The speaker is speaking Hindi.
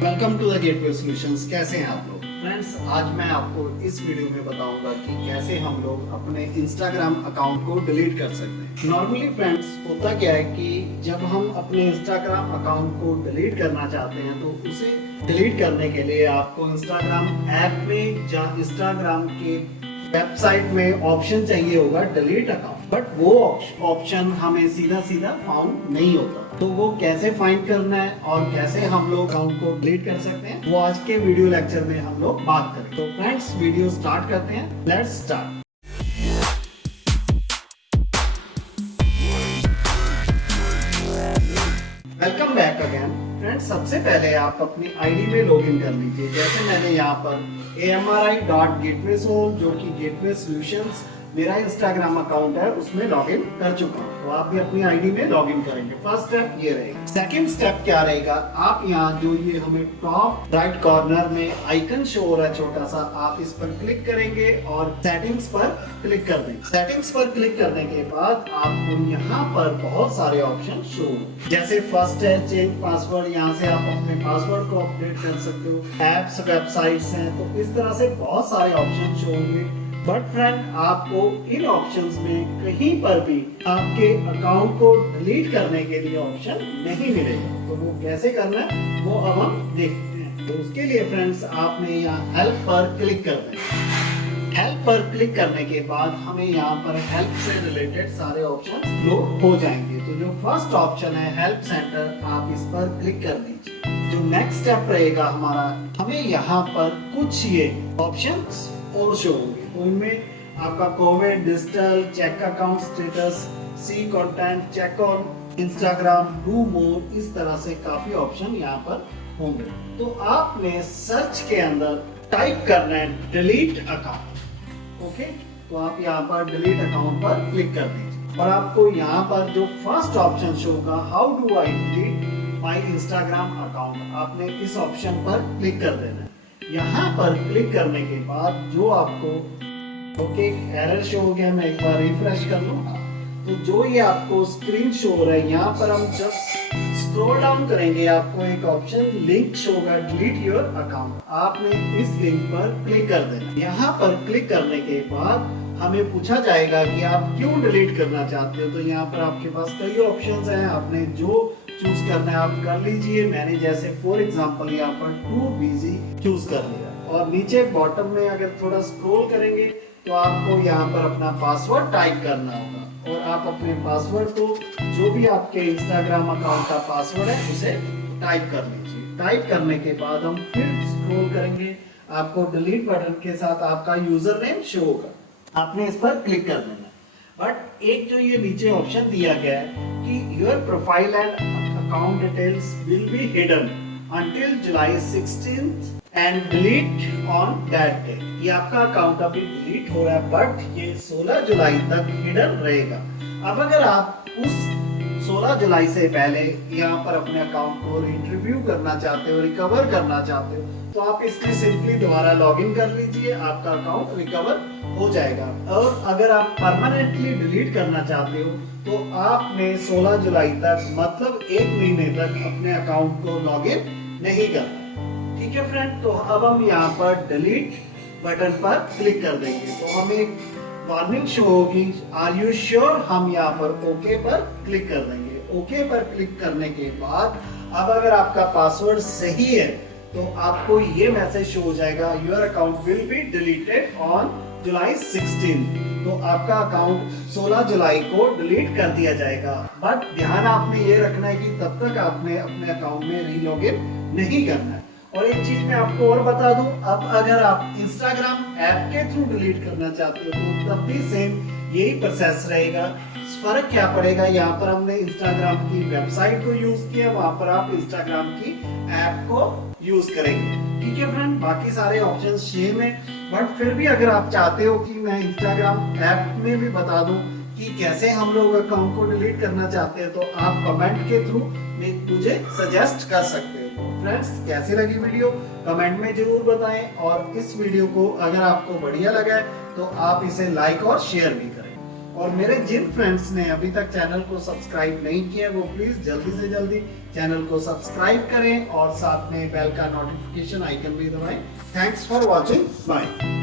Welcome to the gateway solutions. कैसे हैं आप लोग फ्रेंड्स? आज मैं आपको इस वीडियो में बताऊंगा कि कैसे हम लोग अपने इंस्टाग्राम अकाउंट को डिलीट कर सकते हैं। नॉर्मली फ्रेंड्स होता क्या है कि जब हम अपने इंस्टाग्राम अकाउंट को डिलीट करना चाहते हैं तो उसे डिलीट करने के लिए आपको इंस्टाग्राम ऐप में या इंस्टाग्राम के वेबसाइट में ऑप्शन चाहिए होगा डिलीट अकाउंट, बट वो ऑप्शन हमें सीधा सीधा फाउंड नहीं होता। तो वो कैसे फाइंड करना है और कैसे हम लोग अकाउंट को डिलीट कर सकते हैं, वो आज के वीडियो लेक्चर में हम लोग बात करें। तो फ्रेंड्स वीडियो स्टार्ट करते हैं। Let's start. Welcome back again friends. सबसे पहले आप अपनी आईडी में लॉगिन कर लीजिए। जैसे मैंने यहाँ पर amri.gatewaysoul जो कि गेटवे सॉल्यूशंस मेरा इंस्टाग्राम अकाउंट है उसमें लॉगिन कर चुका हूँ। तो आप भी अपनी आईडी में लॉगिन करेंगे। फर्स्ट स्टेप ये रहेगा। सेकंड स्टेप क्या रहेगा, आप यहाँ जो ये हमें टॉप राइट कॉर्नर में आइकन शो हो रहा है छोटा सा, आप इस पर क्लिक करेंगे और सेटिंग्स पर क्लिक कर देंगे। सेटिंग्स पर क्लिक करने के बाद आपको यहाँ पर बहुत सारे ऑप्शन शो होंगे। जैसे फर्स्ट है चेंज पासवर्ड, यहाँ से आप अपने पासवर्ड को अपडेट कर सकते हो। एप्स वेबसाइट्स हैं, तो इस तरह से बहुत सारे ऑप्शन शो होंगे। बट फ्रेंड आपको इन ऑप्शंस में कहीं पर भी आपके अकाउंट को डिलीट करने के लिए ऑप्शन नहीं मिलेगा। तो वो कैसे करना है वो अब हम देखते हैं। तो उसके लिए फ्रेंड्स आपने यहाँ हेल्प पर क्लिक कर देना। हेल्प पर क्लिक करने के बाद हमें यहाँ पर हेल्प से रिलेटेड सारे ऑप्शन फ्लो हो जाएंगे। तो जो फर्स्ट ऑप्शन है हेल्प सेंटर, आप इस पर क्लिक कर दीजिए। जो नेक्स्ट स्टेप रहेगा हमारा, हमें यहाँ पर कुछ ये ऑप्शंस और शो होंगे। उनमें आपका Covid, digital, check account status, see content, check on Instagram, do more, इस तरह से काफी ऑप्शन यहाँ पर होंगे। तो आपने सर्च के अंदर टाइप करना है डिलीट अकाउंट। ओके, तो आप यहाँ पर डिलीट अकाउंट पर क्लिक कर दीजिए और आपको यहाँ पर जो फर्स्ट ऑप्शन शो होगा how do I delete my Instagram account, आपने इस ऑप्शन पर क्लिक कर देना है। यहाँ पर क्लिक करने के बाद जो आपको ओके एरर शो हो गया, मैं एक बार रिफ्रेश कर लूंगा। तो जो ये आपको स्क्रीन शो हो रहा है, यहाँ पर हम जब स्क्रॉल डाउन करेंगे आपको एक ऑप्शन लिंक शो होगा डिलीट योर अकाउंट, आपने इस लिंक पर क्लिक कर देना। यहाँ पर क्लिक करने के बाद हमें पूछा जाएगा कि आप क्यों डिलीट करना चाहते हो। तो यहाँ पर आपके पास कई ऑप्शंस हैं, आपने जो चूज करना है आप कर लीजिए। मैंने जैसे फॉर एग्जांपल यहाँ पर टू बिजी चूज कर लिया और नीचे बॉटम में अगर थोड़ा स्क्रॉल करेंगे तो आपको यहाँ पर अपना पासवर्ड टाइप करना होगा और आप अपने पासवर्ड को जो भी आपके इंस्टाग्राम अकाउंट का पासवर्ड है उसे टाइप कर लीजिए। टाइप करने के बाद हम फिर स्क्रॉल करेंगे, आपको डिलीट बटन के साथ आपका यूजर नेम शो होगा, आपने इस पर क्लिक कर देना। बट एक जो ये नीचे ऑप्शन दिया गया है कि your profile and account details will be hidden until July 16th and delete on that day, ये आपका अकाउंट अभी डिलीट हो रहा है बट ये 16 जुलाई तक हिडन रहेगा। अब अगर आप उस 16 जुलाई से पहले यहाँ पर अपने अकाउंट को रिट्रीव्यू करना चाहते हो, रिकवर करना चाहते हो, तो आप इसमें सिंपली दोबारा लॉगिन कर लीजिए, आपका अकाउंट रिकवर हो जाएगा। और अगर आप परमानेंटली डिलीट करना चाहते हो तो आपने 16 जुलाई तक मतलब एक महीने तक अपने अकाउंट को लॉगिन नहीं करना। ठीक है फ्रेंड, तो अब हम यहाँ पर डिलीट बटन पर क्लिक कर देंगे तो हमें एक वार्निंग शो होगी, आर यू श्योर, हम यहाँ पर ओके पर क्लिक कर देंगे। ओके पर क्लिक करने के बाद अब अगर आपका पासवर्ड सही है तो आपको ये मैसेज शो हो जाएगा your account will be deleted on July 16। तो आपका अकाउंट 16 जुलाई को डिलीट कर दिया जाएगा। बट ध्यान आपने ये रखना है कि तब तक आपने अपने अकाउंट में रीलॉगिन नहीं करना है। और एक चीज मैं आपको और बता दूं, अब अगर आप इंस्टाग्राम ऐप के थ्रू डिलीट करना चाहते हो तो तब भी सेम यही प्रोसेस रहेगा। फर्क क्या पड़ेगा, यहाँ पर हमने इंस्टाग्राम की वेबसाइट को यूज किया, वहां पर आप इंस्टाग्राम की ऐप को यूज करेंगे। ठीक है फ्रेंड, बाकी सारे ऑप्शन सेम है बट फिर भी अगर आप चाहते हो कि मैं इंस्टाग्राम ऐप में भी बता दूं कि कैसे हम लोग अकाउंट को डिलीट करना चाहते हैं तो आप कमेंट के थ्रू मुझे सजेस्ट कर सकते हो। तो फ्रेंड्स कैसी लगी वीडियो कमेंट में जरूर बताएं और इस वीडियो को अगर आपको बढ़िया लगा है तो आप इसे लाइक और शेयर भी करें। और मेरे जिन फ्रेंड्स ने अभी तक चैनल को सब्सक्राइब नहीं किया वो प्लीज जल्दी से जल्दी चैनल को सब्सक्राइब करें और साथ में बेल का नोटिफिकेशन आइकन भी दबाएं। Thanks for watching, bye.